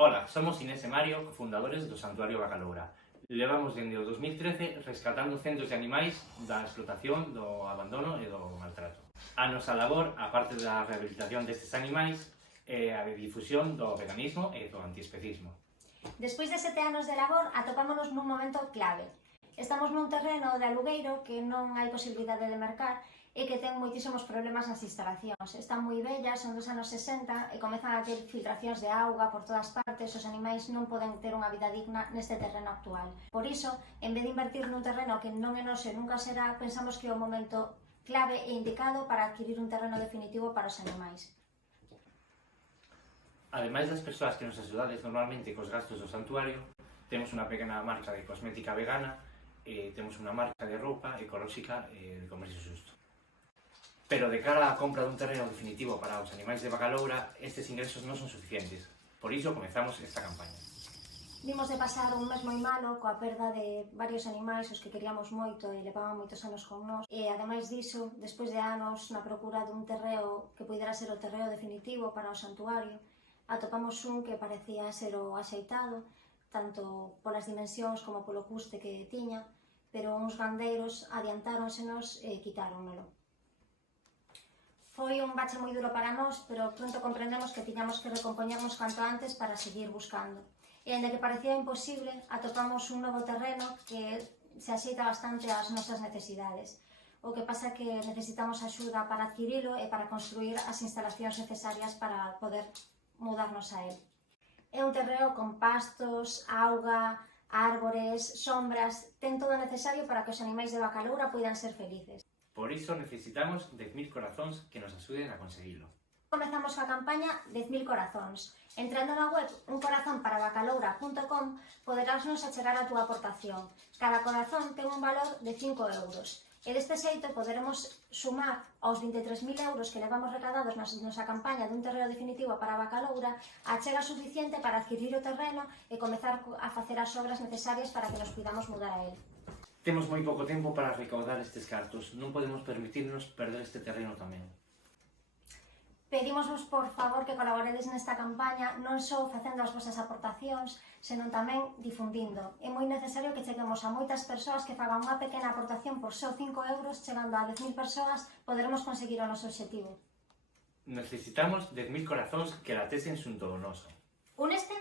Ola, somos Inés e Mario, cofundadores do Santuario Bacaloura. Levamos dende o 2013 rescatando centos de animais da explotación, do abandono e do maltrato. A nosa labor, a parte da rehabilitación destes animais, é a difusión do veganismo e do antiespecismo. Despois de 7 anos de labor, atopámonos nun momento clave. Estamos nun terreno de alugueiro que non hai posibilidade de mercar e que ten moitísimos problemas nas instalacións. Están moi vellas, son dos anos 60 e comezan a ter filtracións de auga por todas partes. Os animais non poden ter unha vida digna neste terreno actual. Por iso, en vez de invertir nun terreno que non é noso e nunca será, pensamos que é o momento clave e indicado para adquirir un terreno definitivo para os animais. Ademais das persoas que nos axudades normalmente cos gastos do santuario, temos unha pequena marca de cosmética vegana e temos unha marca de roupa ecolóxica e de comercio xusto. Pero de cara á compra dun terreno definitivo para os animais de Bacaloura, estes ingresos non son suficientes. Por iso comezamos esta campaña. Vimos de pasar un mes moi malo coa perda de varios animais os que queríamos moito e levaban moitos anos con nós. E ademais diso, despois de anos na procura dun terreo que pudera ser o terreo definitivo para o santuario, atopamos un que parecía ser o axeitado, tanto polas dimensións como polo custe que tiña, pero uns gandeiros adiantáronsenos e quitáronmelo. Foi un bache moi duro para nós, pero pronto comprendemos que tiñamos que recompoñernos cuanto antes para seguir buscando. E, ainda que parecía imposible, atopamos un novo terreno que se axeita bastante ás nosas necesidades. O que pasa é que necesitamos axuda para adquirilo e para construir as instalacións necesarias para poder mudarnos a él. É un terreo con pastos, auga, árbores, sombras, ten todo o necesario para que os animais de Bacaloura poidan ser felices. Por iso necesitamos 10.000 corazóns que nos axuden a conseguilo. Comezamos a campaña 10.000 corazóns. Entrando na web uncorazonparabacaloura.com poderás nos achegar a túa aportación. Cada corazón ten un valor de 5 euros. E deste xeito poderemos sumar aos 23.000 euros que levamos recadados na nosa campaña dun terreo definitivo para Bacaloura a chega suficiente para adquirir o terreno e comezar a facer as obras necesarias para que nos podamos mudar a él. Temos moi pouco tempo para recaudar estes cartos, non podemos permitirnos perder este terreno tamén. Pedímosvos, por favor, que colaboredes nesta campaña, non só facendo as vosas aportacións, senón tamén difundindo. É moi necesario que cheguemos a moitas persoas que fagan unha pequena aportación por só 5 euros, chegando a 10.000 persoas, poderemos conseguir o noso obxectivo. Necesitamos 10.000 corazóns que latesen xunto ao noso. Úneste?